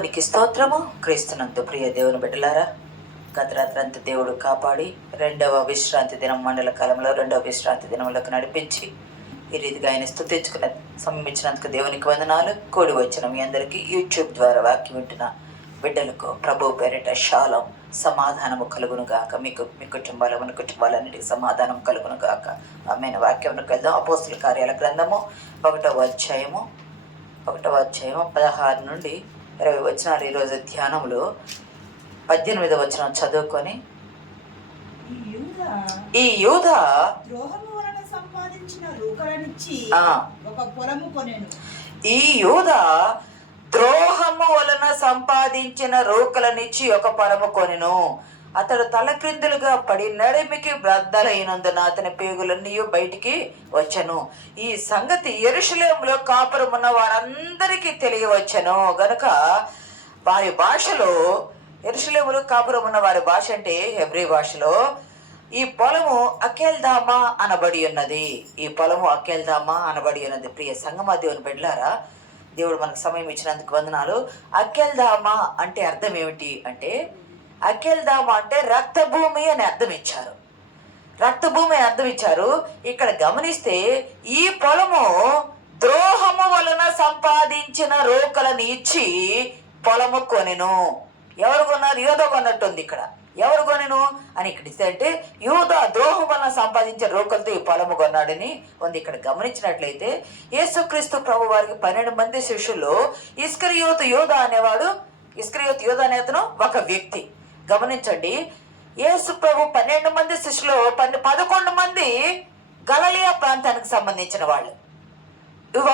దేవునికి స్తోత్రము. క్రీస్తునందు ప్రియ దేవుని బిడ్డలారా, గత రాత్రంతా దేవుడు కాపాడి రెండవ విశ్రాంతి దినం మండల కాలంలో రెండవ విశ్రాంతి దినంలోకి నడిపించి ఈ రీతిగా ఆయన స్తుతించుకున్న సమయం ఇచ్చినందుకు దేవునికి వందనాలు. కూడి వచ్చిన మీ అందరికీ యూట్యూబ్ ద్వారా వాక్యం వింటున్న బిడ్డలకు ప్రభు పేరిట శాలం సమాధానము కలుగును గాక. మీకు మీ కుటుంబాలన్నిటికీ సమాధానం కలుగును గాక. ఆమె వాక్యంలోకి వెళ్దాం. అపోస్తుల కార్యాల గ్రంథము 1వ అధ్యాయము 16 నుండి 20 వచనాలు ఈరోజు ధ్యానంలో 18వ వచనం చదువుకొని, ఈ యూద ద్రోహము వలన సంపాదించిన రూకలనిచ్చి ఒక పొలము కొనెను. ఈ యూద ద్రోహము వలన సంపాదించిన రూకలనిచ్చి ఒక పొలము కొనెను. అతడు తలక్రిందులుగా పడి నడిమికి బ్రద్దలైనందున అతని పేగులన్నీ బయటికి వచ్చెను. ఈ సంగతి యెరూషలేములో కాపురమున్న వారందరికీ తెలియవచ్చెను గనుక వారి భాషలో, యెరూషలేములో కాపురమున్న వారి భాష అంటే హెబ్రీ భాషలో, ఈ పొలము అకేల్దామా అనబడి ఉన్నది. ఈ పొలము అకేల్దామా అనబడి ఉన్నది. ప్రియ సంగమా దేవుని బిడ్డలారా, దేవుడు మనకు సమయం ఇచ్చినందుకు వందనాలు. అకేల్దామా అంటే అర్థం ఏమిటి అంటే, అకేల్దామా అంటే రక్తభూమి అని అర్థం ఇచ్చారు. రక్తభూమి అని అర్థం ఇచ్చారు. ఇక్కడ గమనిస్తే ఈ పొలము ద్రోహము వలన సంపాదించిన రోకలను ఇచ్చి పొలము కొనెను. ఎవరు కొన్నారు? యూదా కొన్నట్టుంది. ఇక్కడ ఎవరు కొనెను అని ఇక్కడ ఇస్తే అంటే యూదా ద్రోహం వలన సంపాదించిన రోకలతో ఈ పొలము కొన్నాడని ఉంది. ఇక్కడ గమనించినట్లయితే యేసుక్రీస్తు ప్రభు వారికి 12 మంది శిష్యుల్లో ఇస్కరియోతు యూదా అనేవాడు, ఇస్కరియోతు యూదా అనేతను ఒక వ్యక్తి. గమనించండి, యేసు ప్రభు 12 మంది శిష్యులు 11 మంది గలిలయ ప్రాంతానికి సంబంధించిన వాళ్ళు.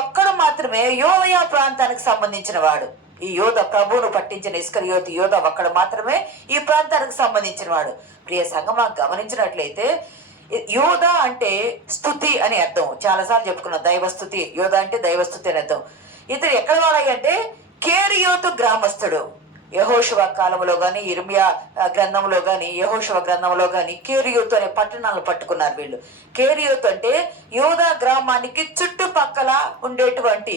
ఒక్కడు మాత్రమే యోదయ ప్రాంతానికి సంబంధించిన వాడు. ఈ యోధ ప్రభువును పట్టించిన ఇస్కరియోతు యోధ ఒక్కడు మాత్రమే ఈ ప్రాంతానికి సంబంధించిన వాడు. ప్రియ సంగమా గమనించినట్లయితే యోధ అంటే స్తుతి అని అర్థం. చాలాసార్లు చెప్పుకున్నాం దైవస్థుతి. యోధ అంటే దైవస్థుతి అని అర్థం. ఇతడు ఎక్కడ వాడాయి అంటే కేరియోతు గ్రామస్తుడు. యెహోషువ కాలంలో కానీ, ఇర్మియా గ్రంథంలో కానీ, యెహోషువ గ్రంథంలో కానీ కేరియోతు అనే పట్టణాలను పట్టుకున్నారు వీళ్ళు. కేరియోతు అంటే యోధా గ్రామానికి చుట్టుపక్కల ఉండేటువంటి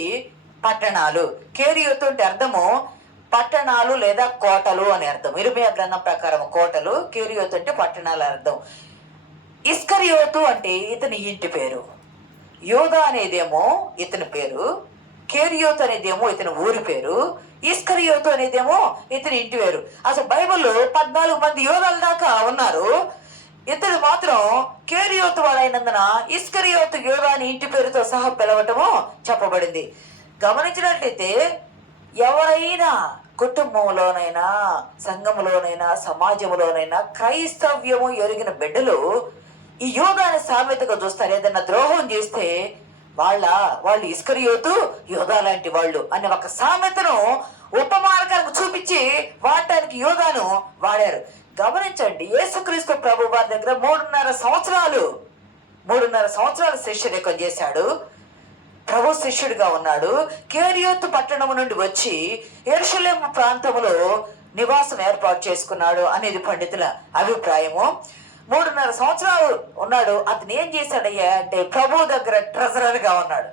పట్టణాలు. కేరియోతు అంటే అర్థము పట్టణాలు లేదా కోటలు అని అర్థం. ఇర్మియా గ్రంథం ప్రకారం కోటలు, కేరియోతు అంటే పట్టణాలు అర్థం. ఇస్కరియోతు అంటే ఇతని ఇంటి పేరు. యోధా అనేదేమో ఇతని పేరు, కేరియోతు అనేదేమో ఇతని ఊరి పేరు, ఇస్కరియోతు అనేదేమో ఇతని ఇంటి పేరు. అసలు బైబిల్లో 14 మంది యోధాల దాకా ఉన్నారు. ఇతడు మాత్రం కేరియోతు వాడైనందున ఇస్కరియోతు యోధా అని ఇంటి పేరుతో సహా పిలవటము చెప్పబడింది. గమనించినట్లయితే ఎవరైనా కుటుంబంలోనైనా, సంఘంలోనైనా, సమాజంలోనైనా క్రైస్తవ్యము ఎరిగిన బిడ్డలు ఈ యోధా అనే సామెతగా చూస్తారు. ఏదైనా ద్రోహం చేస్తే వాళ్ళు ఇస్కరియోతు యోధా లాంటి వాళ్ళు అనే ఒక సామెతను ఉపమానకాలకు చూపించి వాడటానికి యోధాను వాడారు. గమనించండి, యేసుక్రీస్తు ప్రభు వారి దగ్గర 3.5 సంవత్సరాలు శిష్యరేఖం చేశాడు. ప్రభు శిష్యుడిగా ఉన్నాడు. కేరియోతు పట్టణం నుండి వచ్చి యెరూషలేము ప్రాంతంలో నివాసం ఏర్పాటు చేసుకున్నాడు అనేది పండితుల అభిప్రాయము. 3.5 సంవత్సరాలు ఉన్నాడు. అతను ఏం చేశాడయ్యా అంటే ప్రభు దగ్గర ట్రెజరర్గా ఉన్నాడు,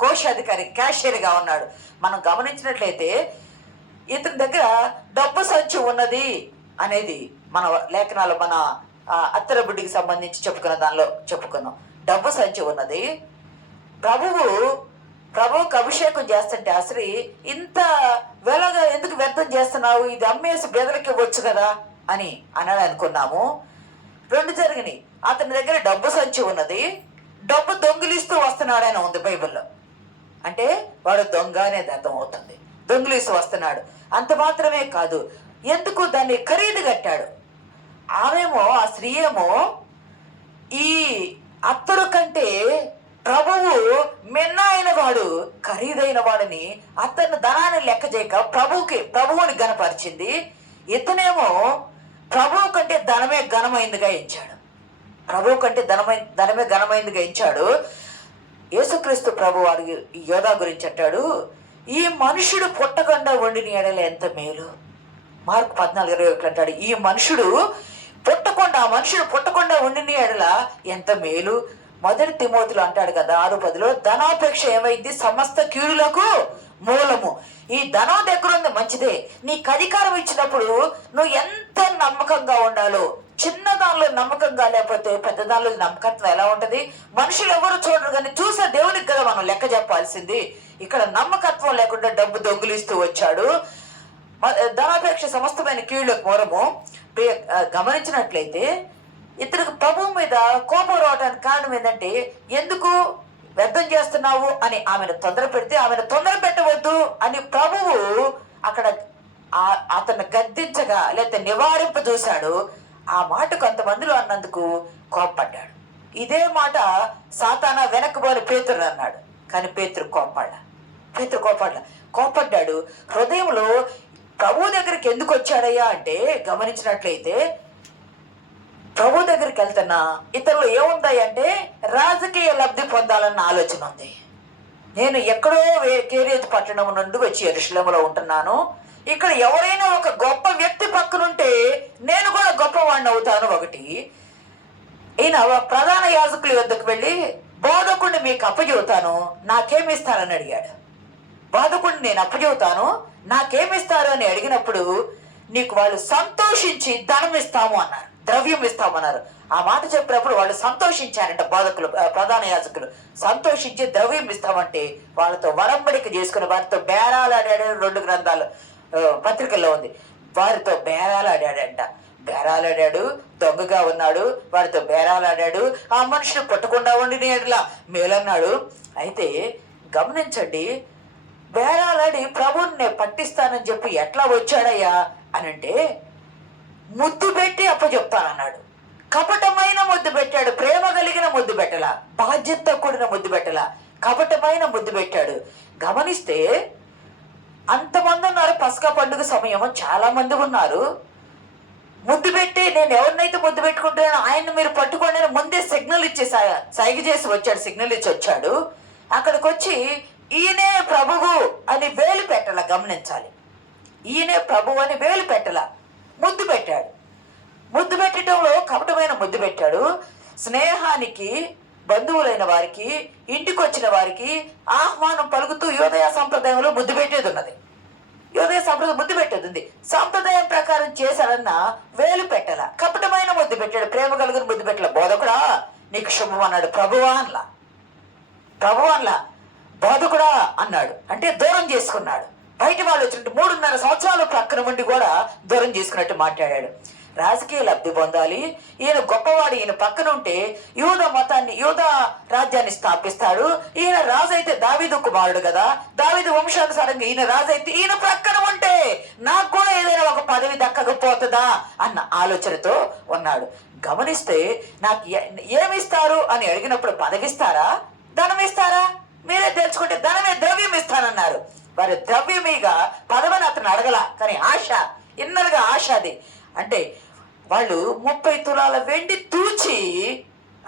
కోశాధికారి, క్యాషియర్గా ఉన్నాడు. మనం గమనించినట్లయితే ఇతని దగ్గర డబ్బు సంచి ఉన్నది అనేది మన లేఖనాలు, మన అత్తర బుడ్డికి సంబంధించి చెప్పుకున్నాం. డబ్బు సంచి ఉన్నది. ప్రభువుకు అభిషేకం చేస్తుంటే అసలు ఇంత వెలగా ఎందుకు వ్యర్థం చేస్తున్నావు, ఇది అమ్మేసి బెదలకి ఇవ్వచ్చు కదా అని అన్నాడు అనుకున్నాము. 2 జరిగినాయి. అతని దగ్గర డబ్బు సంచి ఉన్నది, డబ్బు దొంగిలిస్తూ వస్తున్నాడని ఉంది బైబిల్లో. అంటే వాడు దొంగ అనేది అర్థం అవుతుంది. దొంగిలిస్తూ వస్తున్నాడు. అంత మాత్రమే కాదు, ఎందుకు దాన్ని ఖరీదు కట్టాడు. ఆ స్త్రీ ఏమో ఈ అత్తరు కంటే ప్రభువు మిన్నైన వాడు, ఖరీదైన వాడిని, అతను ధనాన్ని లెక్క చేయక ప్రభువుని ఘనపరిచింది. ఇతనేమో ప్రభువు కంటే ధనమే ఘనమైందిగా ఎంచాడు. యేసుక్రీస్తు ప్రభు వాడు యోధా గురించి అంటాడు, ఈ మనుషుడు పుట్టకుండా ఉండిన ఎడల ఎంత మేలు. మార్కు 14:21 అంటాడు, ఈ మనుషుడు పుట్టకుండా ఉండిన ఎడల ఎంత మేలు. 1 తిమోతిలో అంటాడు కదా 6:10, ధనాపేక్ష ఏమైంది? సమస్త కీడులకు మూలము. ఈ ధనం దగ్గర ఉంది మంచిదే, నీకు అధికారం ఇచ్చినప్పుడు నువ్వు ఎంత నమ్మకంగా ఉండాలో. చిన్న దానిలో నమ్మకంగా లేకపోతే పెద్ద దానిలో నమ్మకత్వం ఎలా ఉంటది? మనుషులు ఎవరు చూడరు, కానీ చూసే దేవునికి కదా మనం లెక్క చెప్పాల్సింది. ఇక్కడ నమ్మకత్వం లేకుండా డబ్బు దొంగిలిస్తూ వచ్చాడు. ధనాపేక్ష సమస్తమైన కీళ్ళకు మూలము. గమనించినట్లయితే ఇతనికి ప్రభువు మీద కోపం రావడానికి కారణం ఏంటంటే, ఎందుకు వ్యర్థం చేస్తున్నావు అని ఆమెను తొందర పెడితే, ఆమెను తొందర పెట్టవద్దు అని ప్రభువు అక్కడ అతన్ని గద్దించగా లేకపోతే నివారింప చూశాడు. ఆ మాట కొంతమందిలో అన్నందుకు కోప్పడ్డాడు. ఇదే మాట సాతానా వెనక్కిపోని పేతురు అన్నాడు, కానీ పేతురు కోప్పడ్డాడు. హృదయంలో ప్రభు దగ్గరికి ఎందుకు వచ్చాడయ్యా అంటే, గమనించినట్లయితే ప్రభు దగ్గరికి వెళ్తున్నా ఇతరులు ఏముంటాయి అంటే రాజకీయ లబ్ధి పొందాలన్న ఆలోచన ఉంది. నేను ఎక్కడో కేరియత్ పట్టణం నుండి వచ్చి యెరూషలేములో ఉంటున్నాను. ఇక్కడ ఎవరైనా ఒక గొప్ప వ్యక్తి పక్కనుంటే నేను కూడా గొప్పవాడిని అవుతాను. ఒకటి, ఈయన ప్రధాన యాజకుల వద్దకు వెళ్ళి బోధకుడిని మీకు అప్పచెబుతాను, నాకేమిస్తారని అడిగాడు. బోధకుడిని నేను అప్పచెబుతాను, నాకేమిస్తారు అని అడిగినప్పుడు నీకు వాళ్ళు సంతోషించి ధనం ఇస్తాము అన్నారు, ద్రవ్యం ఇస్తామన్నారు. ఆ మాట చెప్పినప్పుడు వాళ్ళు సంతోషించారంట. బోధకులు, ప్రధాన యాజకులు సంతోషించి ద్రవ్యం ఇస్తామంటే వాళ్ళతో వరంబడిక చేసుకుని వారితో బేరాలు ఆడాడు. 2 గ్రంథాలు పత్రికల్లో ఉంది. వారితో బేరాలు ఆడాడు. దొంగగా ఉన్నాడు, వారితో బేరాలు ఆడాడు. ఆ మనుషులు పట్టకుండా ఉండి నేడులా మేలన్నాడు. అయితే గమనించండి, బేరాలాడి ప్రభువుని పట్టిస్తానని చెప్పి ఎట్లా వచ్చాడయ్యా అని అంటే, ముద్దు పెట్టి అప్పచెప్తానన్నాడు. కపటమైన ముద్దు పెట్టాడు, ప్రేమ కలిగిన ముద్దు పెట్టల, బాధ్యతతో కూడిన ముద్దు పెట్టల, కపటమైన ముద్దు పెట్టాడు. గమనిస్తే అంతమంది ఉన్నారు. పస్కా పండుగ సమయం చాలా మంది ఉన్నారు. ముద్దు పెట్టి నేను ఎవరినైతే ముద్దు పెట్టుకుంటానో ఆయన్ని మీరు పట్టుకోండి అని ముందే సిగ్నల్ ఇచ్చి సైగ చేసి వచ్చాడు, సిగ్నల్ ఇచ్చి వచ్చాడు. అక్కడికి వచ్చి ఈయనే ప్రభువు అని వేలు పెట్టాల. గమనించాలి, ఈయనే ప్రభువు అని వేలు పెట్టాల, ముద్దు పెట్టాడు. ముద్దు పెట్టడంలో కపటమైన ముద్దు పెట్టాడు. స్నేహానికి, బంధువులైన వారికి, ఇంటికి వచ్చిన వారికి ఆహ్వానం పలుకుతూ యోదయ సంప్రదాయంలో ముద్దు పెట్టేది ఉన్నది. యోదయ సంప్రదాయం ముద్దు పెట్టేది ఉంది. సంప్రదాయం ప్రకారం చేశాడన్న వేలు పెట్టాల, కపటమైన ముద్దు పెట్టాడు, ప్రేమ కలిగిన ముద్దు పెట్టాల. బోధకుడా నీకు శుభం అన్నాడు, ప్రభువా అనలా, బోధకుడా అన్నాడు. అంటే దూరం చేసుకున్నాడు. బయట వాళ్ళు వచ్చినట్టు 3.5 సంవత్సరాలు ప్రక్కన ఉండి కూడా దూరం చేసుకున్నట్టు మాట్లాడాడు. రాజకీయ లబ్ధి పొందాలి, ఈయన గొప్పవాడు, ఈయన పక్కన ఉంటే యూదా రాజ్యాన్ని స్థాపిస్తాడు. ఈయన రాజు అయితే దావీదు కుమారుడు కదా, దావీదు వంశానుసారంగా ఈయన రాజు అయితే ఈయన ప్రక్కన ఉంటే నాకు కూడా ఏదైనా ఒక పదవి దక్కకపోతుందా అన్న ఆలోచనతో ఉన్నాడు. గమనిస్తే నాకు ఏమిస్తారు అని అడిగినప్పుడు పదవిస్తారా, ధనం ఇస్తారా? మీరే తెలుసుకుంటే ధనమే, ద్రవ్యం ఇస్తానన్నారు. వారి ద్రవ్యమీగా పదవిని అతను అడగల, కానీ ఆశ, ఇన్నర్గా ఆశ అది. అంటే వాళ్ళు 30 తులాల వెండి తూచి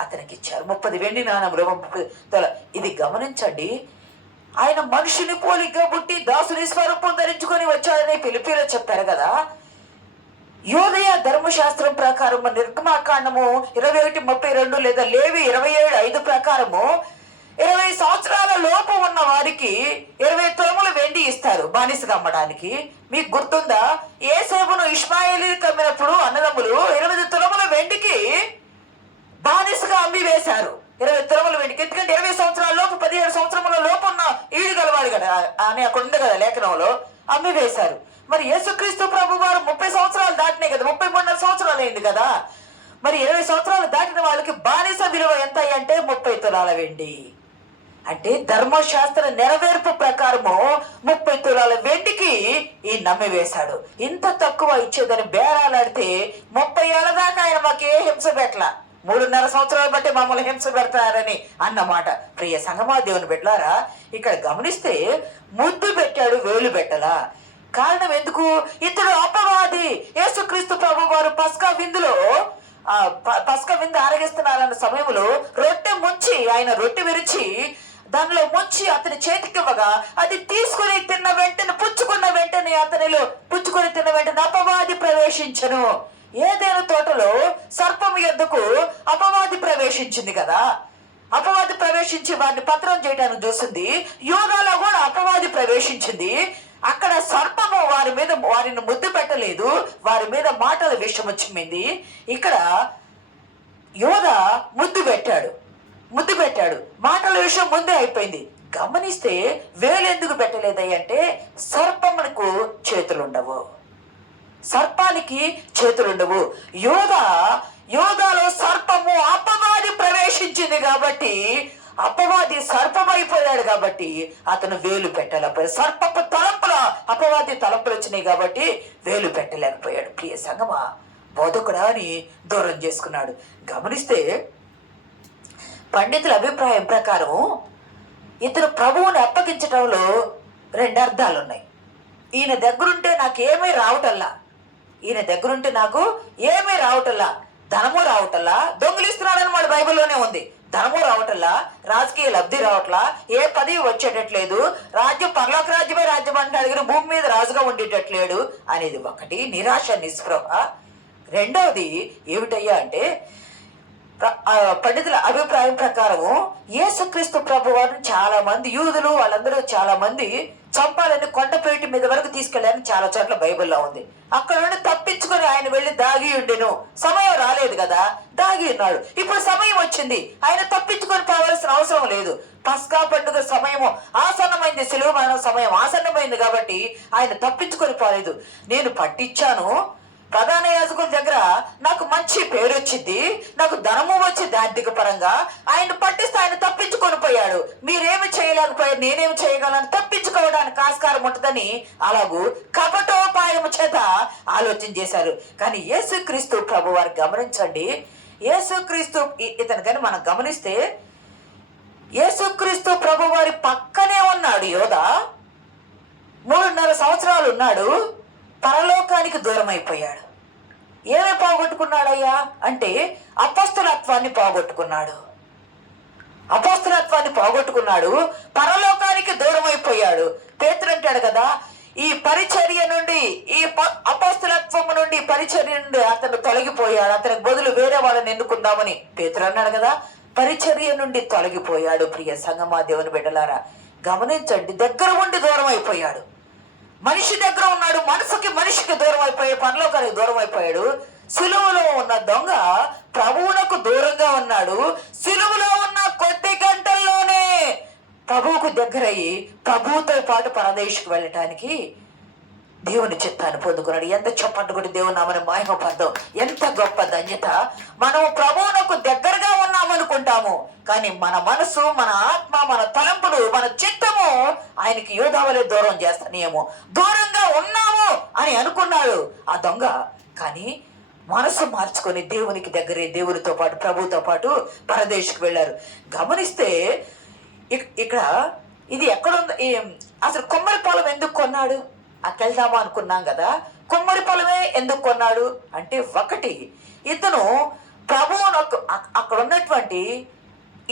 అతనికి ఇచ్చారు. 30 వెండి నాణములు, 30 తులాల. ఇది గమనించండి. ఆయన మనుషుని పోలిగా పుట్టి దాసుని స్వరూపం ధరించుకొని వచ్చాడని పిలిపిలో చెప్పారు కదా. యోదయ ధర్మశాస్త్రం ప్రకారం నిర్గమాకాండము 21:32 లేదా లేవి 27:5 ప్రకారము 20 సంవత్సరాల లోపు ఉన్న వారికి 20 తులముల వెండి ఇస్తారు బానిసగా అమ్మడానికి. మీకు గుర్తుందా, యేసేపును ఇష్మాయేలీకి అమ్మినప్పుడు అన్నదమ్ములు 20 తులముల వెండికి బానిసగా అమ్మి వేశారు. 20 తులముల వెండికి. ఎందుకంటే 20 సంవత్సరాల లోపు, 17 సంవత్సరముల లోపు ఉన్న ఈడు గలవాడు కదా అని అక్కడ ఉంది కదా లేఖనంలో, అమ్మి వేశారు. మరి యేసుక్రీస్తు ప్రభు వారు 30 సంవత్సరాలు దాటినాయి కదా, 33 సంవత్సరాలు అయింది కదా. మరి 20 సంవత్సరాలు దాటిన వాళ్ళకి బానిస విలువ ఎంత అంటే 30 తులాల వెండి. అంటే ధర్మశాస్త్ర నెరవేర్పు ప్రకారము 30 తులాల వెండికి ఈ నమ్మి వేశాడు. ఇంత తక్కువ ఇచ్చేదని బేరాలాడితే 30 ఏళ్ల దాకా ఆయన మాకు ఏ హింస పెట్టలా, 3.5 సంవత్సరాలు బట్టి మమ్మల్ని హింస పెడతారని అన్నమాట. ప్రియ సంగమా దేవుని బిడ్డలారా, ఇక్కడ గమనిస్తే ముద్దు పెట్టాడు, వేలు పెట్టలా. కారణం ఎందుకు? ఇతడు అపవాది. యేసుక్రీస్తు ప్రభు వారు పస్కా విందు ఆరగిస్తున్నారన్న సమయంలో రొట్టె ముంచి, ఆయన రొట్టె విరిచి దానిలో ముంచి అతని చేతికి ఇవ్వగా అది తీసుకుని తిన్న వెంటనే, పుచ్చుకున్న వెంటనే అపవాది ప్రవేశించను. ఏదైనా తోటలో సర్పము యొద్దకు అపవాది ప్రవేశించింది కదా. అపవాది ప్రవేశించి వారిని పత్రం చేయడానికి చూసింది. యూదాలో కూడా అపవాది ప్రవేశించింది. అక్కడ సర్పము వారిని ముద్దు పెట్టలేదు, వారి మీద మాటల విషయం వచ్చింది. ఇక్కడ యోధా ముద్దు పెట్టాడు, మాటల విషయం ముందే అయిపోయింది. గమనిస్తే వేలు ఎందుకు పెట్టలేదయ్య అంటే సర్పమునకు చేతులుండవు, సర్పానికి చేతులుండవు. యోధాలో సర్పము అపవాది ప్రవేశించింది కాబట్టి, అపవాది సర్పమైపోయాడు కాబట్టి అతను వేలు పెట్టలేకపోయాడు. సర్పపు తలంపుల అపవాది తలంపులు వచ్చినాయి కాబట్టి వేలు పెట్టలేకపోయాడు. ప్రియ సంగమా, బోధకుడా అని దూరం చేసుకున్నాడు. గమనిస్తే పండితుల అభిప్రాయం ప్రకారం ఇతను ప్రభువుని అప్పగించడంలో 2 అర్థాలు ఉన్నాయి. ఈయన దగ్గరుంటే నాకేమీ రావటల్లా, ధనము రావటల్లా, దొంగిలిస్తున్నాడని మన బైబిల్లోనే ఉంది. ధనము రావటల్లా, రాజకీయ లబ్ధి రావట్లా, ఏ పదవి వచ్చేటట్లేదు, రాజ్యం పరలోక రాజ్యమే రాజ్యం అంటే అడిగిన భూమి మీద రాజుగా ఉండేటట్లేడు అనేది ఒకటి, నిరాశ నిస్పృహ. రెండవది ఏమిటయ్యా అంటే పండితుల అభిప్రాయం ప్రకారము యేసుక్రీస్తు ప్రభు వారిని చాలా మంది యూదులు వాళ్ళందరూ చాలా మంది చంపాలని కొండపేటి మీద వరకు తీసుకెళ్ళారని చాలా చోట్ల బైబిల్లో ఉంది. అక్కడ నుండి తప్పించుకొని ఆయన వెళ్ళి దాగి ఉండెను. సమయం రాలేదు కదా, దాగి ఉన్నాడు. ఇప్పుడు సమయం వచ్చింది, ఆయన తప్పించుకొని పోవాల్సిన అవసరం లేదు. పస్కా పండుగ సమయము ఆసన్నమైంది, సిలువ మరణ సమయం ఆసన్నమైంది కాబట్టి ఆయన తప్పించుకొని పోలేదు. నేను పట్టించాను, ప్రధాన యాజకుల దగ్గర నాకు మంచి పేరు వచ్చింది, నాకు ధనము వచ్చింది ఆర్థిక పరంగా, ఆయన పట్టిస్తే ఆయన తప్పించుకొని పోయాడు. మీరేమి చేయలేకపోయారు, నేనేమి చేయగలను, తప్పించుకోవడానికి ఆస్కారం ఉంటుందని అలాగూ కపటోపాయము చేత ఆలోచన చేశారు. కానీ యేసుక్రీస్తు ప్రభు వారు గమనించండి, యేసుక్రీస్తు ఇతను కానీ మనం గమనిస్తే యేసుక్రీస్తు ప్రభు వారి పక్కనే ఉన్నాడు యోధా. 3.5 సంవత్సరాలు ఉన్నాడు, పరలోకానికి దూరం అయిపోయాడు. ఏమి పోగొట్టుకున్నాడయ్యా అంటే అపొస్తలత్వాన్ని పోగొట్టుకున్నాడు, పరలోకానికి దూరం అయిపోయాడు. పేతురు అంటాడు కదా, ఈ పరిచర్య నుండి, ఈ అపొస్తలత్వము నుండి, పరిచర్య నుండి అతను తొలగిపోయాడు, అతనికి బదులు వేరే వాళ్ళని ఎన్నుకుందామని పేతురు అన్నాడు కదా. పరిచర్య నుండి తొలగిపోయాడు. ప్రియ సంగమా, దేవుని బిడ్డలారా గమనించండి, దగ్గర ఉండి దూరం అయిపోయాడు. మనిషి దగ్గర ఉన్నాడు, మనిషికి దూరం అయిపోయాడు, పరలోకానికి దూరం అయిపోయాడు. సిలువలో ఉన్న దొంగ ప్రభువునకు దూరంగా ఉన్నాడు. సిలువలో ఉన్న కొద్ది గంటల్లోనే ప్రభువుకు దగ్గరయ్యి ప్రభువుతో పాటు పరదేశకు వెళ్ళటానికి దేవుని చిత్తాన్ని పొందుకున్నాడు. ఎంత చెప్పండి కూడా దేవుని నామని మహిమపడదాం. ఎంత గొప్ప ధన్యత. మనం ప్రభువునకు దగ్గరగా ఉన్నామనుకుంటాము, కానీ మన మనసు, మన ఆత్మ, మన తలంపులు, మన చిత్తము ఆయనకి యోధావలే దూరం చేస్తానేమో. దూరంగా ఉన్నాము అని అనుకున్నాడు ఆ దొంగ, కానీ మనసు మార్చుకొని దేవునికి దగ్గరే, దేవునితో పాటు ప్రభువుతో పాటు పరదేశకు వెళ్ళారు. గమనిస్తే ఇక్కడ ఇది ఎక్కడుంది, అసలు కొమ్మరి పొలం ఎందుకు కొన్నాడు? అక్కడ వెళ్దామా అనుకున్నాం కదా. కొమ్మరి పొలమే ఎందుకు కొన్నాడు అంటే, ఒకటి ఇతను ప్రభువునకు అక్కడ ఉన్నటువంటి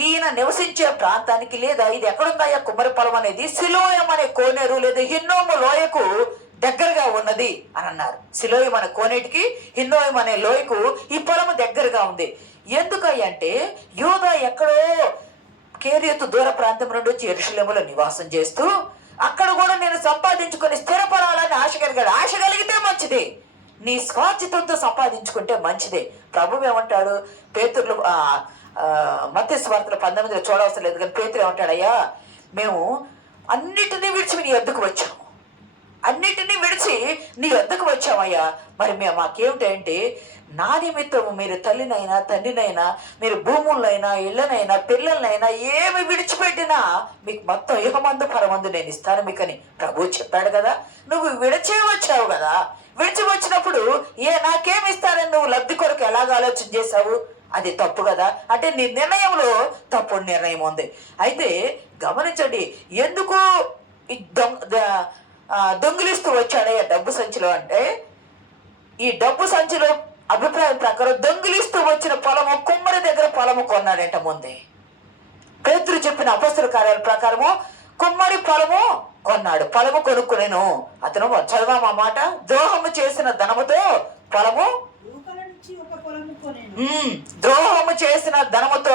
ఈయన నివసించే ప్రాంతానికి, లేదా ఇది ఎక్కడుందాయా కుమ్మరి పొలం అనేది, సిలోయం అనే కోనేరు లేదా హిన్నోము లోయకు దగ్గరగా ఉన్నది అని అన్నారు. సిలోయం అనే కోనేటికి, హిన్నోయం అనే లోయకు ఈ పొలము దగ్గరగా ఉంది. ఎందుకంటే యూదా ఎక్కడో కేరియతు దూర ప్రాంతం నుండి వచ్చి యెరూషలేములో నివాసం చేస్తూ అక్కడ కూడా నేను సంపాదించుకొని స్థిరపడాలని ఆశ కలిగాడు. ఆశ కలిగితే మంచిదే, నీ స్వార్థితంతో సంపాదించుకుంటే మంచిదే. ప్రభువు ఏమంటాడు, పేతురులు మత్తయి సువార్తలో 19 చూడవలసిన లేదు, కానీ పేతురు ఏమంటాడయ్యా, మేము అన్నిటినీ విడిచి నీ వద్దకు వచ్చాము, వచ్చామయ్యా. మరి మేము మాకేమిటంటే, నా నిమిత్తము మీరు తల్లినైనా తండ్రినైనా, మీరు భూములైనా ఇళ్ళనైనా పిల్లలనైనా ఏమి విడిచిపెట్టినా మీకు మొత్తం ఇహమందు పరమందు నేను ఇస్తాను మీకని ప్రభువు చెప్పాడు కదా. నువ్వు విడిచి వచ్చావు కదా, విడిచి వచ్చినప్పుడు నాకేమి ఇస్తారని నువ్వు లబ్ధి కొరకు ఎలాగ ఆలోచన చేశావు? అది తప్పు కదా. అంటే నీ నిర్ణయంలో తప్పుడు నిర్ణయం ఉంది. అయితే గమనించండి, ఎందుకు దొంగిలిస్తూ వచ్చాడయ్యా డబ్బు సంచిలో అంటే, ఈ డబ్బు సంచిలో అభిప్రాయం ప్రకారం దొంగిలిస్తూ వచ్చిన పొలము, కుమ్మరి దగ్గర పొలము కొన్నాడంట ముందే. పేతురు చెప్పిన అపొస్తలుల కార్యాల ప్రకారము కుమ్మరి పొలము కొన్నాడు. పొలము కొనుక్కునేను అతను, చదవా మాట, ద్రోహము చేసిన ధనముతో పొలము, ద్రోహము చేసిన ధనముతో,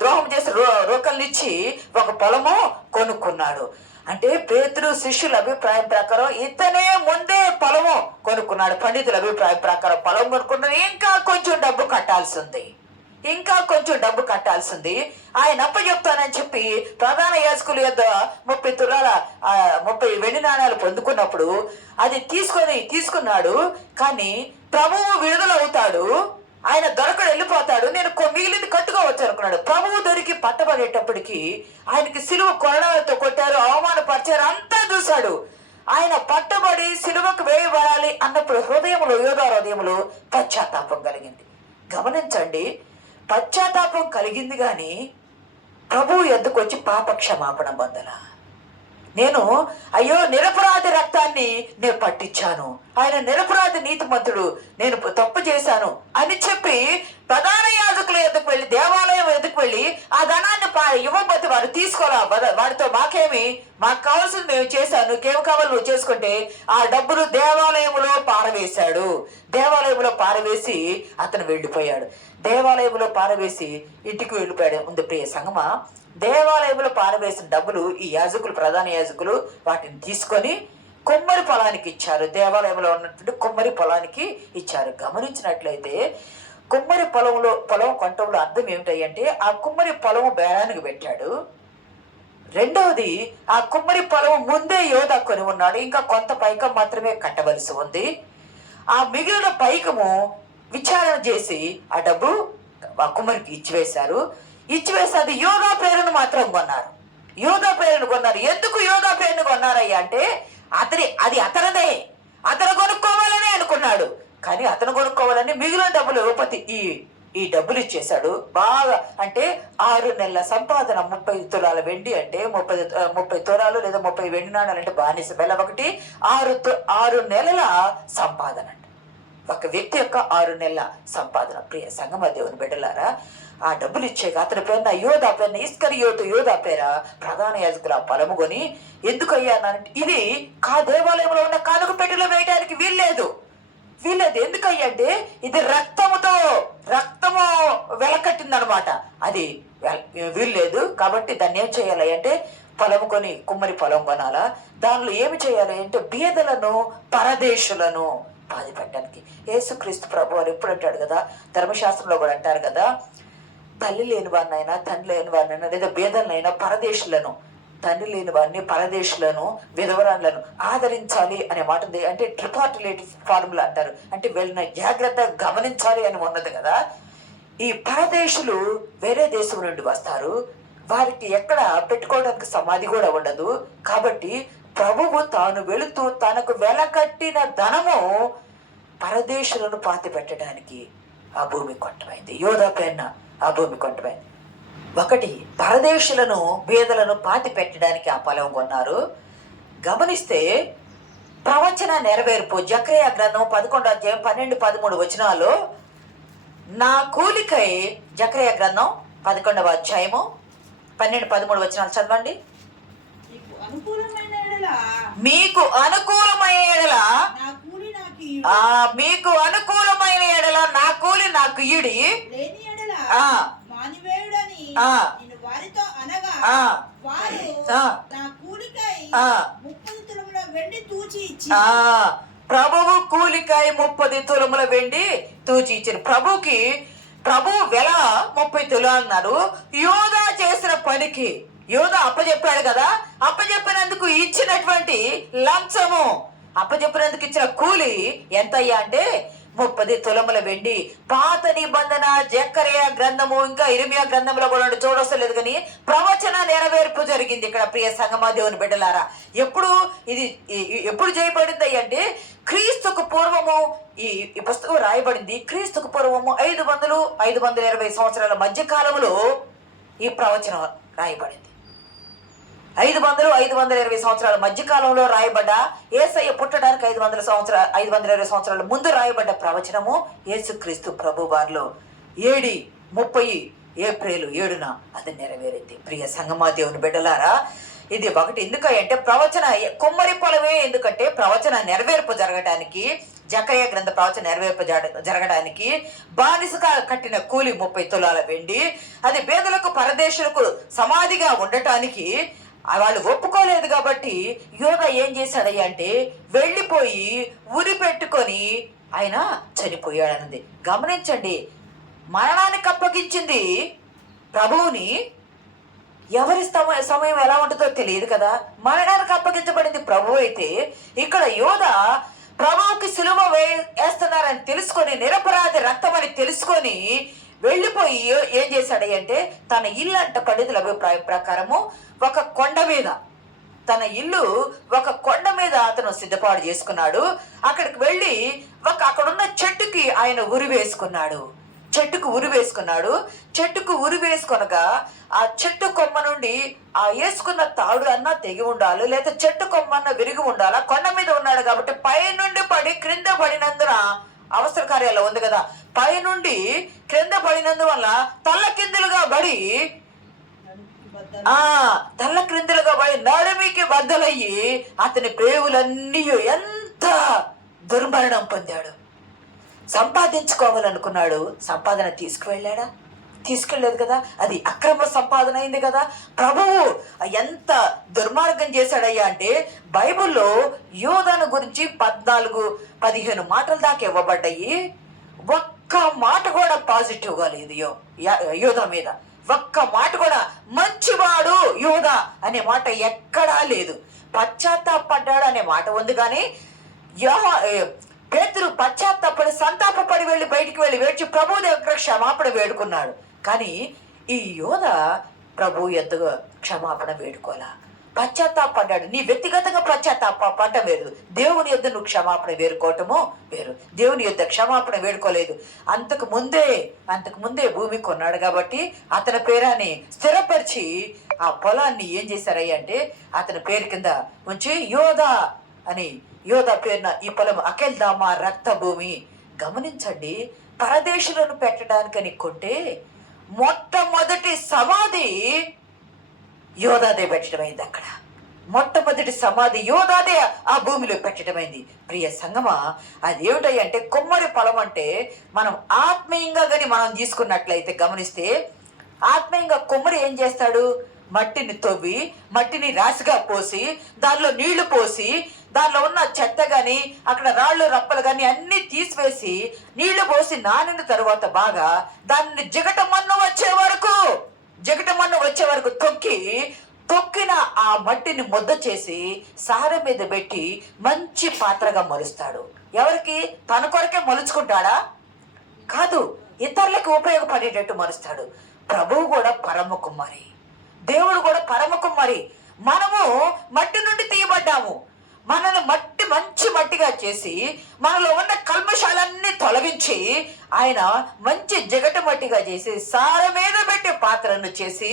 ద్రోహం చేసిన ఇచ్చి ఒక పొలము కొనుక్కున్నాడు. అంటే పేతురు శిష్యుల అభిప్రాయం ప్రకారం ఇతనే ముందే పొలము కొనుక్కున్నాడు. పండితుల అభిప్రాయం ప్రకారం పొలం కొనుక్కున్నాడు. ఇంకా కొంచెం డబ్బు కట్టాల్సింది. ఆయన అప్పచెప్తానని చెప్పి ప్రధాన యాజకుల యొద్ద 30 వెండి నాణాలు పొందుకున్నప్పుడు అది తీసుకున్నాడు. కానీ ప్రభువు విడుదలవుతాడు, ఆయన దొరకడు, వెళ్ళిపోతాడు. నేను మిగిలింది కట్టుకోవచ్చు అనుకున్నాడు. ప్రభువు దొరికి పట్టబడేటప్పటికి ఆయనకి సిలువ కొరడాలతో కొట్టారు, అవమానపరిచారు, అంతా చూశాడు. ఆయన పట్టబడి సిలువకు వేయబడాలి అన్నప్పుడు యోధా హృదయంలో పశ్చాత్తాపం కలిగింది. గమనించండి, పశ్చాత్తాపం కలిగింది కానీ ప్రభువు ఎద్దుకు వచ్చి పాప క్షమాపణ పొందల. నేను అయ్యో నిరపరాధి రక్తాన్ని నేను పట్టించాను, ఆయన నిరపరాధి నీతిమంతుడు, నేను తప్పు చేశాను అని చెప్పి ప్రధాన యాజకుల ఎద్దుకు వెళ్ళి, దేవాలయం ఎద్దుకు వెళ్ళి ఆ ధనాన్ని ఇవ్వబోతే వారు తీసుకోరా, వాడితో మాకు కావాల్సింది మేము చేశాను, నువ్వేం కావాలి నువ్వు చేసుకుంటే ఆ డబ్బులు దేవాలయంలో పారవేసి అతను వెళ్ళిపోయాడు. దేవాలయంలో పారవేసి ఇంటికి వెళ్ళిపోయాడు. ఉంది ప్రియ సంగమా, దేవాలయంలో పారవేసిన డబ్బులు ఈ యాజకులు, ప్రధాన యాజకులు వాటిని తీసుకొని కొమ్మరి పొలానికి ఇచ్చారు. దేవాలయంలో ఉన్నటువంటి కొమ్మరి పొలానికి ఇచ్చారు. గమనించినట్లయితే కొమ్మరి పొలం కొనటంలో అర్థం ఏమిటంటే ఆ కుమ్మరి పొలం బేరానికి పెట్టాడు. రెండవది, ఆ కుమ్మరి పొలం ముందే యోధ కొని ఉన్నాడు, ఇంకా కొంత పైకం మాత్రమే కట్టవలసి ఉంది. ఆ మిగిలిన పైకము విచారణ చేసి ఆ డబ్బు ఆ కుమ్మరికి ఇచ్చివేశారు. అది యోధా పేరును మాత్రం కొన్నారు. ఎందుకు యోధా పేరును కొన్నారయ్యా అంటే అది అతనిదే, అతను కొనుక్కోవాలని అనుకున్నాడు. కానీ అతను కొనుక్కోవాలని మిగిలిన డబ్బులు ఈ డబ్బులు ఇచ్చేశాడు. బాగా అంటే 6 నెలల సంపాదన, 30 తులాల వెండి అంటే 30 తులాలు లేదా 30 వెండి నాణాలు అంటే బానిస బెల్ల ఒకటి, 6 నెలల సంపాదన అంట. ఒక వ్యక్తి యొక్క 6 నెలల సంపాదన. ప్రియ సంగమ దేవుని బిడ్డలారా, ఆ డబ్బులు ఇచ్చాక అతని పేరున యోధా పేరున ఇస్కరియోతు యోధా పేర ప్రధాన యాజకులు ఆ పొలము కొని ఎందుకయ్యా ఇది దేవాలయంలో ఉన్న కానుక పెట్టెలో వేయడానికి వీల్లేదు. ఎందుకయ్యా అంటే ఇది రక్తము వెలకట్టిందనమాట, అది వీల్లేదు. కాబట్టి దాన్ని ఏం చేయాలి అంటే పొలం కొని కుమ్మరి పొలం కొనాలా. దానిలో ఏమి చేయాలి అంటే బీదలను, పరదేశులను బాధ పెట్టడానికి. యేసుక్రీస్తు ప్రభు వారు ఎప్పుడు అంటాడు కదా, ధర్మశాస్త్రంలో కూడా అంటారు కదా, తల్లి లేని వారినైనా, తండ్రి లేని వారినైనా, లేదా బీదలనైనా, పరదేశులను, తండ్రి లేని వారిని, పరదేశులను, విధవరాలను ఆదరించాలి అనే మాట ఉంది. అంటే ట్రిపార్టిలేటివ్ ఫార్ములా అంటారు. అంటే వీళ్ళని జాగ్రత్తగా గమనించాలి అని ఉన్నది కదా. ఈ పరదేశులు వేరే దేశం నుండి వస్తారు, వారికి ఎక్కడ పెట్టుకోవడానికి సమాధి కూడా ఉండదు. కాబట్టి ప్రభువు తాను వెళుతూ తనకు వెలకట్టిన ధనము పరదేశులను పాతి పెట్టడానికి ఆ భూమి కొంటమైంది. యోధా పేరున ఆ భూమి కొంటమైంది. ఒకటి, పరదేశులను, బీదలను పాతి పెట్టడానికి ఆ పొలం కొన్నారు. గమనిస్తే ప్రవచన నెరవేర్పు జకర్యా గ్రంథం 11వ అధ్యాయం 12-13 వచనాల్లో నా కూలికై, జకర్యా గ్రంథం 11వ అధ్యాయము 12-13 వచనాలు చదవండి. మీకు అనుకూలమైన ఎడల నా కూలి నాకు ఇడి, ప్రభువు కూలికై 30 తులముల వెండి తూచి ఇచ్చారు. ప్రభువు వెల 30 తులాలు అన్నారు. యోధా చేసిన పనికి యోధా అప్పచెప్పాడు కదా, అప్పచెప్పినందుకు ఇచ్చినటువంటి లంచము, అప్పచెప్పినందుకు ఇచ్చిన కూలి ఎంతయ్యా అంటే 30 తులముల వెండి. పాత నిబంధన జకర్యా గ్రంథము ఇంకా ఇర్మియా గ్రంథంలో కూడా చూడవసలేదు, కానీ ప్రవచన నెరవేర్పు జరిగింది ఇక్కడ. ప్రియ సంగమా దేవుని బిడ్డలారా, ఎప్పుడు చేయబడింది అంటే క్రీస్తుకు పూర్వము ఈ పుస్తకం రాయబడింది. క్రీస్తుకు పూర్వము 520 సంవత్సరాల మధ్య కాలంలో ఈ ప్రవచనం రాయబడింది. 520 సంవత్సరాల మధ్యకాలంలో రాయబడ్డ, యేసయ్య పుట్టడానికి 520 సంవత్సరాల ముందు రాయబడ్డ ప్రవచనము యేసుక్రీస్తు ప్రభు వారిలో 30 ఏప్రిల్ 7న అది నెరవేరింది. ప్రియ సంగమా దేవుని బిడ్డలారా, ఇది ఒకటి. ఎందుకంటే ప్రవచన కుమ్మరి పొలమే, ఎందుకంటే ప్రవచన నెరవేర్పు జరగటానికి జకర్యా గ్రంథ ప్రవచన నెరవేర్ప జరగడానికి బానిసగా కట్టిన కూలి 30 తులాల వెండి, అది పేదలకు పరదేశులకు సమాధిగా ఉండటానికి వాళ్ళు ఒప్పుకోలేదు కాబట్టి యోధ ఏం చేశాడయ్యా అంటే వెళ్ళిపోయి ఉరి పెట్టుకొని ఆయన చనిపోయాడన్నది గమనించండి. మరణానికి అప్పగించింది ప్రభువుని, ఎవరి సమయం ఎలా ఉంటుందో తెలియదు కదా. మరణానికి అప్పగించబడింది ప్రభువు అయితే ఇక్కడ యోధ ప్రభువుకి సిలువ వేస్తున్నారని తెలుసుకొని, నిరపరాధి రక్తం అని తెలుసుకొని వెళ్ళిపోయి ఏం చేశాడు అంటే తన ఇల్లు అంట పండితుల అభిప్రాయం ప్రకారము ఒక కొండ మీద, తన ఇల్లు ఒక కొండ మీద అతను సిద్ధపాటు చేసుకున్నాడు. అక్కడికి వెళ్ళి అక్కడున్న చెట్టుకి ఆయన ఉరి వేసుకున్నాడు. చెట్టుకు ఉరి వేసుకొనగా ఆ చెట్టు కొమ్మ నుండి ఆ వేసుకున్న తాడు అన్నా తెగి ఉండాలి, లేదా చెట్టు కొమ్మన్న విరిగి ఉండాలా. కొండ మీద ఉన్నాడు కాబట్టి పై నుండి పడి క్రింద పడినందున అవసర కార్యాల్లో ఉంది కదా, పై నుండి క్రింద పడినందువల్ల తల్ల క్రిందులుగా పడి నడుమికి బద్దలయ్యి అతని ప్రేవులన్నీ ఎంత దుర్మరణం పొందాడు. సంపాదించుకోవాలనుకున్నాడు, సంపాదన తీసుకెళ్ళలేదు కదా, అది అక్రమ సంపాదన అయింది కదా. ప్రభువు ఎంత దుర్మార్గం చేశాడయ్యా అంటే బైబిల్లో యోధాను గురించి 14-15 మాటల దాకా ఇవ్వబడ్డాయి. ఒక్క మాట కూడా పాజిటివ్గా లేదు యోధ మీద. ఒక్క మాట కూడా మంచివాడు యోధ అనే మాట ఎక్కడా లేదు. పశ్చాత్తాపడ్డాడు అనే మాట ఉంది, కానీ పేతురు పశ్చాత్తాపడి సంతాపపడి వెళ్ళి బయటికి వెళ్ళి వేడ్చి ప్రభు దగ్గర క్షమాపణ వేడుకున్నాడు. కానీ ఈ యోధ ప్రభు ఎద్దుగా క్షమాపణ వేడుకోలా, పశ్చాత్తాపడ్డాడు. నీ వ్యక్తిగతంగా పశ్చాత్తాపడ్డం వేరు, దేవుని యొద్ద నువ్వు క్షమాపణ వేడుకోవటము వేరు. దేవుని యొద్ద క్షమాపణ వేడుకోలేదు. అంతకు ముందే భూమి కొన్నాడు కాబట్టి అతని పేరాన్ని స్థిరపరిచి ఆ పొలాన్ని ఏం చేశారయ్య అంటే అతని పేరు కింద ఉంచి యోధ పేరున ఈ పొలం అకెల్దామా రక్త భూమి. గమనించండి, పరదేశులను పెట్టడానికని కొంటే మొట్టమొదటి సమాధి యోధాదే పెట్టడమైంది. అక్కడ మొట్టమొదటి సమాధి యోధాదే ఆ భూమిలో పెట్టడమైంది. ప్రియ సంగమా, అది ఏమిటంటే అంటే కొమ్మరి పొలం అంటే మనం ఆత్మీయంగా కానీ మనం తీసుకున్నట్లయితే గమనిస్తే, ఆత్మీయంగా కొమ్మరి ఏం చేస్తాడు, మట్టిని తవ్వి మట్టిని రాశిగా పోసి దానిలో నీళ్లు పోసి దానిలో ఉన్న చెత్త కానీ అక్కడ రాళ్ళు రప్పలు కానీ అన్ని తీసివేసి నీళ్లు పోసి నానిన తరువాత బాగా దాన్ని జిగటమన్ను వచ్చే వరకు తొక్కిన ఆ మట్టిని ముద్ద చేసి సారె మీద పెట్టి మంచి పాత్రగా మలుస్తాడు. ఎవరికి? తన కొరకే మలుచుకుంటాడా? కాదు, ఇతరులకు ఉపయోగపడేటట్టు మలుస్తాడు. ప్రభువు కూడా పరమ కుమారి, దేవుడు కూడా పరమ కుమారి. మనము మట్టి నుండి తీయబడ్డాము. మనల్ని మంచి మట్టిగా చేసి మనలో ఉన్న కల్మషాలన్నీ తొలగించి ఆయన మంచి జగట మట్టిగా చేసి సార మీద పెట్టి పాత్రను చేసి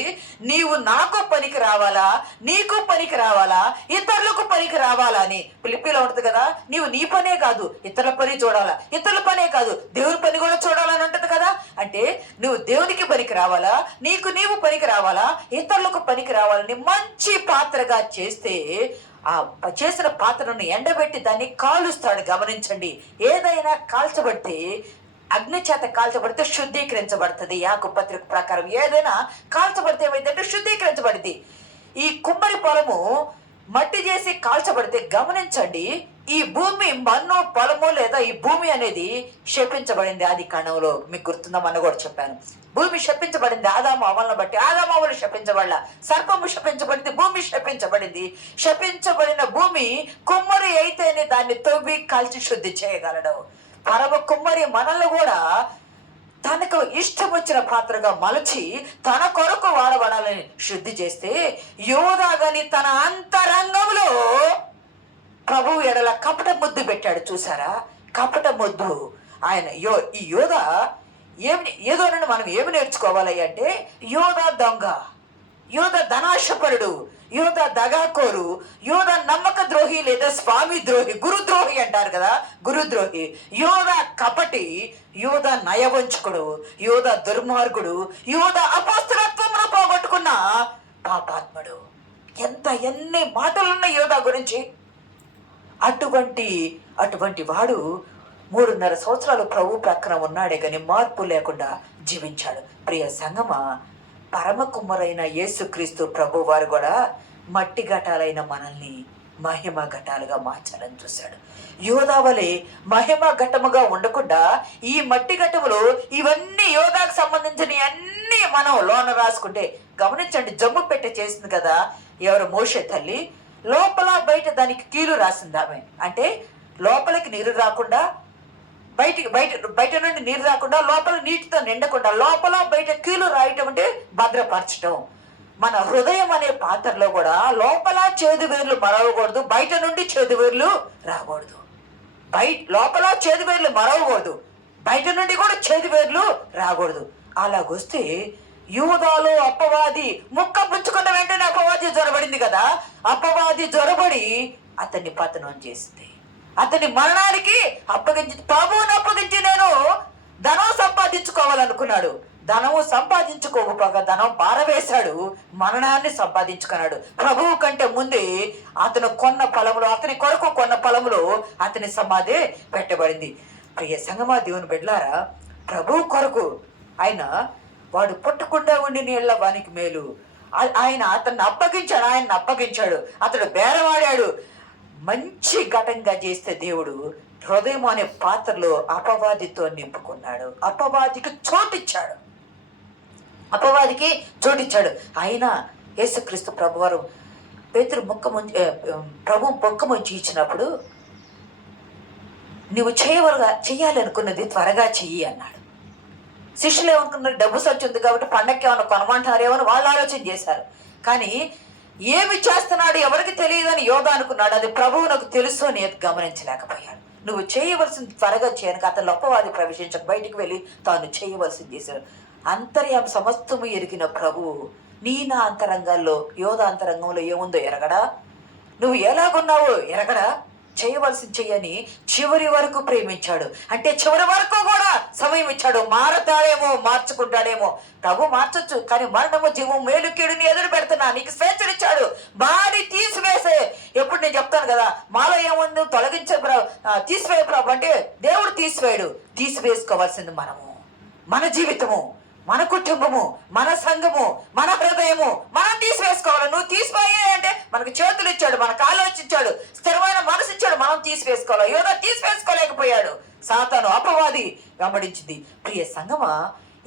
నీవు నాకు పనికి రావాలా, నీకు పనికి రావాలా, ఇతరులకు పనికి రావాలా అని పిలిపిలో ఉంటుంది కదా. నీవు నీ పనే కాదు ఇతరుల పని చూడాలా, ఇతరుల పనే కాదు దేవుని పని కూడా చూడాలని ఉంటుంది కదా. అంటే నువ్వు దేవునికి పనికి రావాలా, నీవు పనికి రావాలా, ఇతరులకు పనికి రావాలని మంచి పాత్రగా చేస్తే ఆ చేసిన పాత్రను ఎండబెట్టి దాన్ని కాలుస్తాడు. గమనించండి, ఏదైనా కాల్చబడితే అగ్ని చేత కాల్చబడితే శుద్ధీకరించబడుతుంది. యాకోబు పత్రిక ప్రకారం ఏదైనా కాల్చబడితే ఏమైందంటే శుద్ధీకరించబడింది. ఈ కుమ్మరి పొలము మట్టి చేసి కాల్చబడితే గమనించండి, ఈ భూమి మన్ను పొలము లేదా ఈ భూమి అనేది శపించబడింది. ఆది కాండంలో మీకు గుర్తుందా, మొన్న కూడా చెప్పాను. భూమి శపించబడింది ఆదాము అవ్వలను బట్టి. ఆదాము అవ్వలు శపించబడలా, సర్పము శపించబడింది, భూమి శపించబడింది. శపించబడిన భూమి కుమ్మరి అయితేనే దాన్ని తవ్వి కాల్చి శుద్ధి చేయగలడు. పరమ కుమ్మరి మనల్ని కూడా తనకు ఇష్టం వచ్చిన పాత్రగా మలచి తన కొరకు వాడబడాలని శుద్ధి చేస్తే, యోధా గాని తన అంతరంగంలో ప్రభువు ఎడల కపట ముద్దు పెట్టాడు. చూసారా, కపట ముద్దు. ఆయన ఈ యోధ ఏదోనని మనం ఏమి నేర్చుకోవాలి అంటే, యోధ దొంగ, యోధ ధనాశపరుడు, యోధ దగాకోరు, యోధ నమ్మక ద్రోహి లేదా స్వామి ద్రోహి, గురుద్రోహి అంటారు కదా, గురుద్రోహి. యోధ కపటి, యోధ నయవంచుకుడు, యోధ దుర్మార్గుడు, యోధ అపొస్తలత్వమును పోగొట్టుకున్న పాపాత్ముడు. ఎన్ని మాటలున్న యోధ గురించి. అటువంటి వాడు 3.5 సంవత్సరాలు ప్రభు ప్రక్కన ఉన్నాడే కానీ మార్పు లేకుండా జీవించాడు. ప్రియ సంగమా, పరమ కుమ్మరైన యేసుక్రీస్తు ప్రభు వారు కూడా మట్టి ఘటాలైన మనల్ని మహిమ ఘటాలుగా మార్చాలని చూశాడు. యోధావళి మహిమ ఘటముగా ఉండకుండా ఈ మట్టి ఘటములు ఇవన్నీ యోధాకు సంబంధించిన అన్నీ మనం లోన రాసుకుంటే, గమనించండి, జమ్ము పెట్టి చేసింది కదా ఎవరు? మోషే తల్లి. లోపల బయట దానికి కీలు రాసింది ఆమె. అంటే లోపలికి నీరు రాకుండా, బయట నుండి నీరు రాకుండా, లోపల నీటితో నిండకుండా, లోపల బయట కీలు రాయటం అంటే భద్రపరచటం. మన హృదయం అనే పాత్రలో కూడా లోపల చేదు వేర్లు మరవకూడదు, బయట నుండి చేదు వేర్లు రాకూడదు. లోపల చేదు వేర్లు మరవకూడదు, బయట నుండి కూడా చేదు వేర్లు రాకూడదు. అలాగొస్తే యూదాలో అపవాది ముక్క పుచ్చుకున్న వెంటనే అపవాది జ్వరబడింది కదా, అపవాది జ్వరబడి అతన్ని పతనం చేసింది, అతని మరణానికి అప్పగించి, ప్రభువుని అప్పగించి నేను ధనం సంపాదించుకోవాలనుకున్నాడు. ధనము సంపాదించుకోకపోగా ధనం పారవేశాడు, మరణాన్ని సంపాదించుకున్నాడు. ప్రభువు కంటే ముందే అతను కొన్న పొలములో, అతని కొరకు కొన్న పొలములో అతని సమాధి పెట్టబడింది. ప్రియ సంగమా, దేవుని బిడ్డలారా, ప్రభువు కొరకు ఆయన వాడు పుట్టకుండా ఉండి నీళ్ళ వానికి మేలు, అతన్ని అప్పగించాడు. అతడు బేరవాడాడు. మంచి ఘటంగా చేస్తే దేవుడు హృదయం అనే పాత్రలో అపవాదితో నింపుకున్నాడు, అపవాదికి చోటిచ్చాడు. అయినా యేసుక్రీస్తు ప్రభువారు పేతురు ప్రభు మొక్క ముంచి ఇచ్చినప్పుడు, నువ్వు చెయ్యాలి అనుకున్నది త్వరగా చెయ్యి అన్నాడు. శిష్యులు ఏమనుకున్నారు? డబ్బు సచ్చింది కాబట్టి పండక్కి ఏమన్నా కొనమంటారేమో అని వాళ్ళు ఆలోచన చేశారు. కానీ ఏమి చేస్తున్నాడు ఎవరికి తెలియదని యోధ అనుకున్నాడు. అది ప్రభువు నాకు తెలుసు అని గమనించలేకపోయాడు. నువ్వు చేయవలసింది త్వరగా చేయను. అతను అపవాది ప్రవేశించక బయటికి వెళ్ళి తాను చేయవలసింది చేశాడు. అంతర్యాం సమస్తము ఎరిగిన ప్రభువు నా అంతరంగాల్లో, యోధ అంతరంగంలో ఏముందో ఎరగడా? నువ్వు ఎలాగున్నావో ఎరగడా? చేయవలసింది చెయ్యని చివరి వరకు ప్రేమించాడు. అంటే చివరి వరకు కూడా సమయం ఇచ్చాడు. మారతాడేమో, మార్చుకుంటాడేమో. ప్రభు మార్చొచ్చు, కానీ మరణము జీవం మేలు కీడుని ఎదురు పెడుతున్నా, నీకు స్వేచ్ఛనిచ్చాడు. బాడీ తీసివేసే, ఎప్పుడు నేను చెప్తాను కదా, మాలో ఏముంది తొలగించే తీసివేయ ప్రభు అంటే దేవుడు తీసివేసుకోవాల్సింది మనము, మన జీవితము, మన కుటుంబము, మన సంఘము, మన హృదయము మనం తీసివేసుకోవాలి. నువ్వు తీసిపోయే అంటే మనకు చేతులు ఇచ్చాడు, మనకు ఆలోచించాడు, స్థిరమైన మనసు ఇచ్చాడు, మనం తీసివేసుకోవాలి. యోధ తీసివేసుకోలేకపోయాడు. సాతాను అపవాది వెంబడించింది. ప్రియ సంగమా,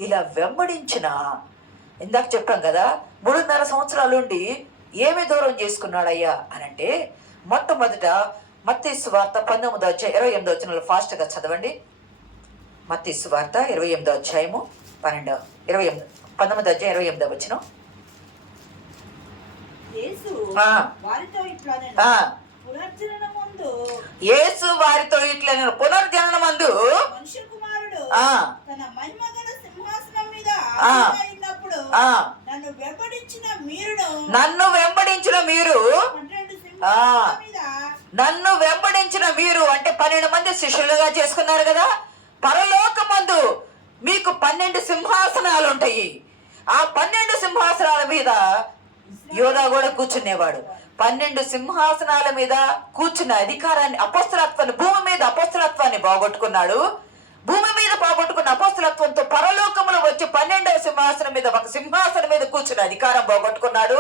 ఇలా వెంబడించిన, ఇందాక చెప్పాం కదా, 3.5 సంవత్సరాల నుండి ఏమి దూరం చేసుకున్నాడయ్యా అనంటే, మొట్టమొదట మత్తయి సువార్త 19:28 ఫాస్ట్గా చదవండి. మత్తయి సువార్త 28 19:28 యేసు వారితో ఇట్లా పునర్జననమందు మనుష్య కుమారుడు తన మహిమగల సింహాసనం మీద ఆసీనుడైనప్పుడు నన్ను వెంబడించిన మీరు అంటే 12 మంది శిష్యులుగా చేసుకున్నారు కదా. పరలోకమందు మీకు 12 సింహాసనాలు ఉంటాయి. ఆ 12 సింహాసనాల మీద యోధా కూడా కూర్చునేవాడు. 12 సింహాసనాల మీద కూర్చున్న అధికారాన్ని, అపోస్తలత్వాన్ని, భూమి మీద అపోస్తలత్వాన్ని బాగొట్టుకున్నాడు. భూమి మీద బాగొట్టుకున్న అపోస్తలత్వంతో పరలోకములో వచ్చి 12వ సింహాసనం మీద, ఒక సింహాసనం మీద కూర్చున్న అధికారం బాగొట్టుకున్నాడు.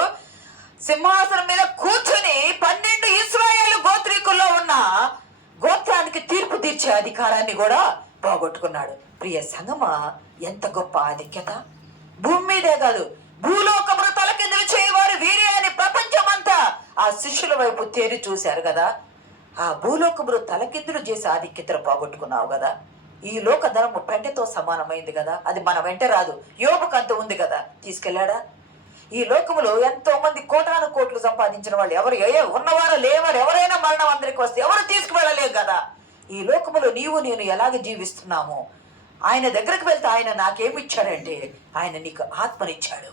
సింహాసనం మీద కూర్చుని 12 ఇశ్రాయేలు గోత్రీకుల్లో ఉన్న గోత్రానికి తీర్పు తీర్చే అధికారాన్ని కూడా బాగొట్టుకున్నాడు. ప్రియ సంగమా, ఎంత గొప్ప ఆధిక్యత! భూమి మీదే కాదు, భూలోకమును తలకిందులు చేయవారు వీరే అని ప్రపంచమంతా ఆ శిష్యుల వైపు తేరి చూశారు కదా. ఆ భూలోకమును తలకిందులు చేసే ఆధిక్యతను బాగొట్టుకున్నావు కదా. ఈ లోక ధనము పెంటతో సమానమైంది కదా, అది మన వెంట రాదు. యోబుకు అంత ఉంది కదా, తీసుకెళ్లాడా? ఈ లోకములో ఎంతో మంది కోటాను కోట్లు సంపాదించిన వాళ్ళు ఎవరు, ఉన్నవారు లేవారు, ఎవరైనా మరణం అందరికి వస్తే ఎవరు తీసుకువెళ్ళలేవు కదా. ఈ లోకములో నీవు నేను ఎలాగ జీవిస్తున్నామో, ఆయన దగ్గరకు వెళ్తే ఆయన నాకేమిచ్చాడంటే, ఆయన నీకు ఆత్మనిచ్చాడు,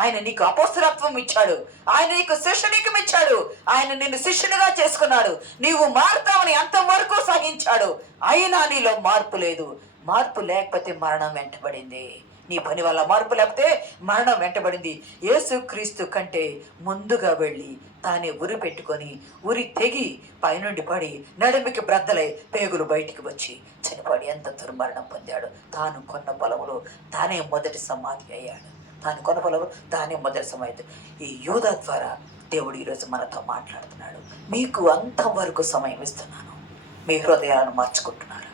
ఆయన నీకు అపోస్తలత్వం ఇచ్చాడు, ఆయన నీకు శిష్యునికం ఇచ్చాడు, ఆయన నిన్ను శిష్యునిగా చేసుకున్నాడు. నీవు మారుతావని అంతవరకు సహించాడు. అయినా నీలో మార్పు లేదు. మార్పు లేకపోతే మరణం వెంటబడింది. నీ పని వల్ల మార్పు లేకపోతే మరణం వెంటబడింది. యేసుక్రీస్తు కంటే ముందుగా వెళ్ళి తానే ఉరి పెట్టుకొని ఉరి తెగి పైనుండి పడి నడుమికి బ్రద్దలై పేగులు బయటికి వచ్చి చనిపడి ఎంత దుర్మరణం పొందాడు. తాను కొన్న పొలములో తానే మొదటి సమాధి అయ్యాడు. తాను కొన్న పొలము తానే మొదటి సమాధి. ఈ యూదా ద్వారా దేవుడు ఈరోజు మనతో మాట్లాడుతున్నాడు. మీకు అంతవరకు సమయం ఇస్తున్నాను. మీ హృదయాలను మార్చుకుంటున్నారా?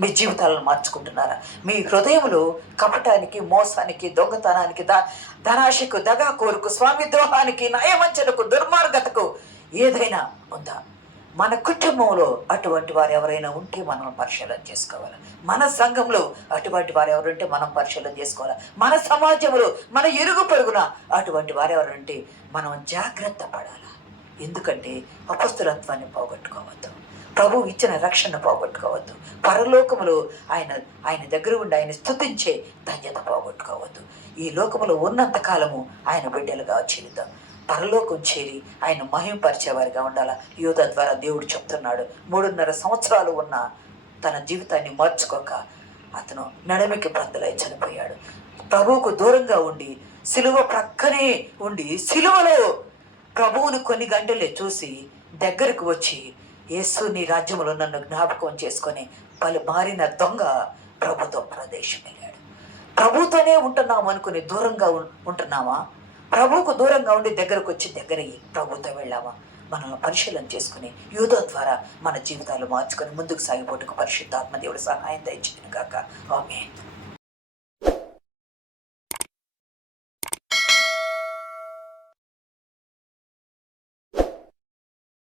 మీ జీవితాలను మార్చుకుంటున్నారా? మీ హృదయంలో కపటానికి, మోసానికి, దొంగతనానికి, ధనాశకు, దగా కోరుకు, స్వామి ద్రోహానికి, నయవంచనకు, దుర్మార్గతకు ఏదైనా ఉందా? మన కుటుంబంలో అటువంటి వారు ఎవరైనా ఉంటే మనం పరిశీలన చేసుకోవాలి. మన సంఘంలో అటువంటి వారు ఎవరుంటే మనం పరిశీలన చేసుకోవాలి. మన సమాజంలో, మన ఇరుగు పొరుగున అటువంటి వారు ఎవరంటే మనం జాగ్రత్త పడాలి. ఎందుకంటే అపస్తులత్వాన్ని పోగొట్టుకోవద్దు. ప్రభు ఇచ్చిన రక్షణ పోగొట్టుకోవద్దు. పరలోకములో ఆయన దగ్గర ఉండి ఆయన స్తుతించే ధన్యత పోగొట్టుకోవద్దు. ఈ లోకములో ఉన్నంత కాలము ఆయన బిడ్డలుగా జీవితం. పరలోకం చేరి ఆయన మహిమపరిచేవారిగా ఉండాలా. యూదా ద్వారా దేవుడు చెప్తున్నాడు. 3.5 సంవత్సరాలు ఉన్న తన జీవితాన్ని మార్చుకోక అతను నడమికి బ్రద్దలై చనిపోయాడు. ప్రభువుకు దూరంగా ఉండి సిలువ ప్రక్కనే ఉండి సిలువలో ప్రభువును కొన్ని గంటలే చూసి దగ్గరకు వచ్చి, యేసు నీ రాజ్యంలో నన్ను జ్ఞాపకం చేసుకొని మారిన దొంగ ప్రభుతో ప్రదేశం వెళ్ళాడు. ప్రభుతోనే ఉంటున్నాము అనుకుని దూరంగా ఉంటున్నామా? ప్రభువుకు దూరంగా ఉండి దగ్గరకు వచ్చి దగ్గరయ్యి ప్రభుతో వెళ్ళామా? మనల్ని పరిశీలన చేసుకుని యూదా ద్వారా మన జీవితాలు మార్చుకొని ముందుకు సాగిపోటుకు పరిశుద్ధాత్మ దేవుడు సహాయం దయచేయను గాక. ఆమేన్.